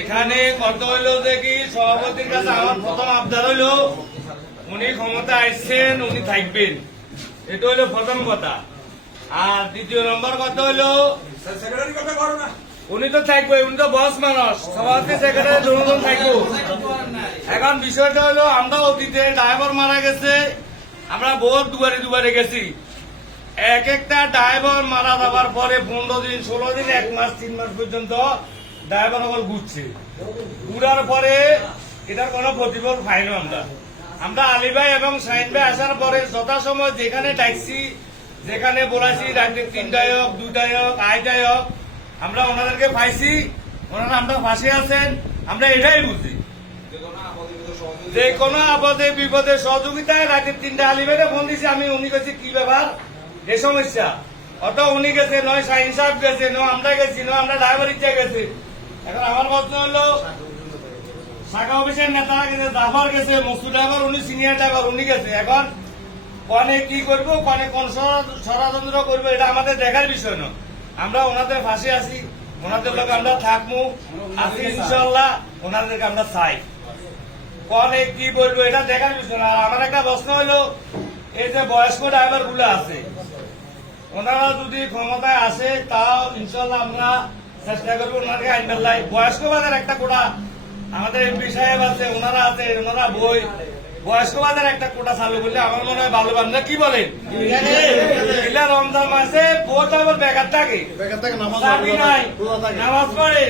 এখানে কত হইলো দেখি সভাপতির কাছে আমার প্রথম আবদার হইলো উনি ক্ষমতা আসছেন, উনি থাকবেন, এটা হইলো প্রথম কথা। আর দ্বিতীয় নম্বর কথা হইলো উনি তো থাকবে, উনি তো বস মানুষ, সভাপতি সেক্রেটারি দুজন থাকবো। এখন বিষয়টা হলো আমরা অতীতে ড্রাইভার মারা গেছে, আমরা বহুত দুবারে গেছি। এক একটা ড্রাইভার মারা যাবার পরে 15 দিন 16 দিন 1 মাস 3 মাস পর্যন্ত ড্রাইভার আবার ঘুরছে। ঘুরার পরে এটার কোনো প্রতিফল পাই না। আমরা আলী ভাই এবং শাহিন ভাই আসার পরে যথাসময় যেখানে ডাকছি, যেখানে বলেছি রাত্রি 3টায় হোক 2টায় হোক 8টায় হোক, আমরা ওনাদেরকে পাইছি। ওনারা আমরা ফাঁসে আছেন, আমরা এটাই বুঝি যে কোনো আপদে বিপদে সহযোগিতায় রাত্রি 3টা আলী ভাইকে ফোন দিছি আমি। উনি কাছে কি ব্যাপার, এই সমস্যা, অত উনি গেছে, নয় শাহিন সাহেব গেছে, নয় আমরা গেছি, নয় আমরা ড্রাইভার ইচ্ছা গেছে। এখন আমার প্রশ্ন হলো শাখা অফিসের নেতারা গেছে, জাফর গেছে, মসুদ ড্রাইভার, উনি সিনিয়র ড্রাইভার, উনি গেছে। এখন কনে কি করবো, কনে কোন ষড়যন্ত্র করবো, এটা আমাদের দেখার বিষয় নয়। আমরা ওনাদের ফাঁসে আছি, ওনাদের লোক আমরা থাকবো আছি ইনশাল্লাহ, ওনাদেরকে আমরা চাই। কনে কি বলবো এটা দেখার বিষয় না। আর আমার একটা প্রশ্ন হলো এই যে বয়স্ক ড্রাইভার গুলো আছে, ওনারা যদি ক্ষমতায় আসে তাও ইনশাল্লাহ আমরা চেষ্টা করবো ওনাকে আইন বেল্লাই। বয়স্ক বাজার একটা কোটা আমাদের এমপি সাহেব আছে, ওনারা আছে, ওনারা বই বয়স্ক বাজার একটা কোটা চালু করলে আমার মনে হয় ভালো। বান্ধব কি বলেন? রমজান মাসে বহুত আবার বেকার থাকে, নামাজ পড়ে,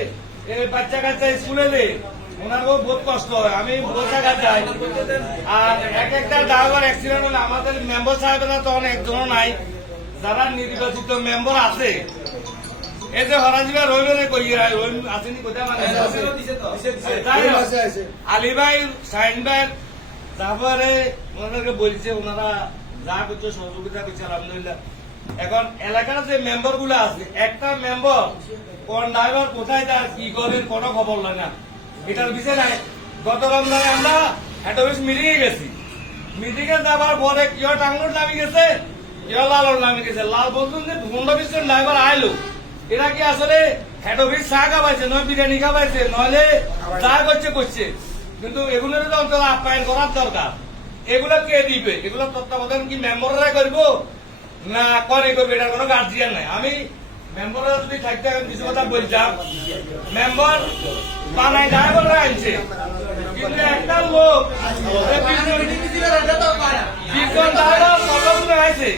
বাচ্চা কাচ্চা স্কুলে দেয়, ওনারও বহুত কষ্ট হয়। আমি বহুত জায়গায় যাই, আর এক একটা ড্রাইভার অ্যাক্সিডেন্ট হলে আমাদের মেম্বার সাহেবেরা তো অনেকজনও নাই, যারা নির্বাচিত মেম্বার আছে। এই যে হরাজিবা রইবে কইয়া আসেনি কোথায়, মানে আলী ভাই শাহিন ভাই তারপরে ওনাদেরকে বলছে, ওনারা যা করছে সহযোগিতা করছে আলহামদুলিল্লাহ। এখন এলাকার যে মেম্বার গুলো আছে, একটা মেম্বার কোন ড্রাইভার কোথায় তার কি করেন কোনো খবর লয় না, এটার বিষয় নাই। গত রমজানে আমরা হেড অফিস মিটিং এ গেছি, মিটিং এ যাবার পরে কেউ টাঙ্গুর নামি গেছে, কেউ লালর নামি গেছে। লাল বলছেন যে 15-20 জন ড্রাইভার আইলো, এরা কি আসলে হেড অফিস চা খাবাইছে, নয় বিরিয়ানি খাবাইছে, নইলে চা করছে। কিন্তু এগুলোর তো অন্তত আপ্যায়ন করার দরকার। এগুলো কে দিবে? এগুলো তত্ত্বাবধান কি মেম্বাররা করবো না করে করবে? এটার কোনো গার্জিয়ান নাই। আমি মেম্বাররা যদি থাকতে কিছু কথা বলতাম, মেম্বার বানাই ড্রাইভাররা আনছে, কিন্তু একটা লোক 20 জন ড্রাইভার কতগুলো আছে,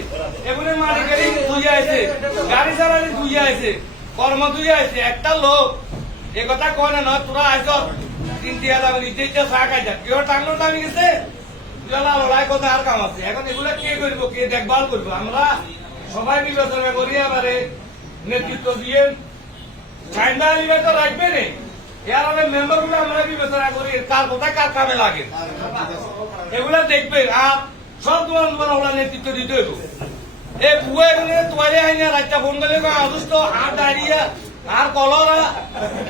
এগুলোর মালিকারি দুই আছে, গাড়ি চালানি দুই আছে, কর্ম দুই আছে। একটা লোক এ কথা কয় না, তোরা আইস 3 যাবে নিজে ইচ্ছা চা খাই যা, কেউ টাঙ্গুর নামি গেছে, লড়াই কথা আর কাম আছে। এখন এগুলো কে করবো, কে দেখভাল করবো? আমরা সবাই বিবেচনা করি, এবারে নেতৃত্ব দিয়ে চাইনা আলিবে তো রাখবে না, এর আগে মেম্বার গুলো আমরা বিবেচনা করি কার কোথায় কার কামে লাগে, এগুলা দেখবে। আর সব তোমার নেতৃত্ব দিতে হইব। এই বুয়ে তোয়ারে হাইনা রাস্তা ফোন করলে অসুস্থ, আর ডায়রিয়া আর কলরা,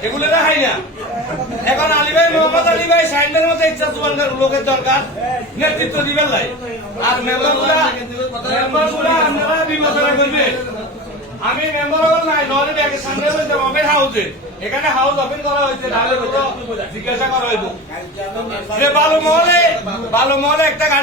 এগুলো হাই না। এখন আলী ভাই, মোহাম্মদ আলী ভাই সাইন্ডের মতো ইচ্ছা তোমাদের লোকের দরকার, নেতৃত্ব দিবেন লাই। আর মেম্বার গুলা আপনারা বিবেচনা করবে। আমি মেম্বার হল নাই, নয় ব্যাগের সামনে ওপেন হাউসে, এখানে হাউস ওপেন করা হয়েছে, জিজ্ঞাসা করা হইব যে ভালো মহলে একটা গাড়ি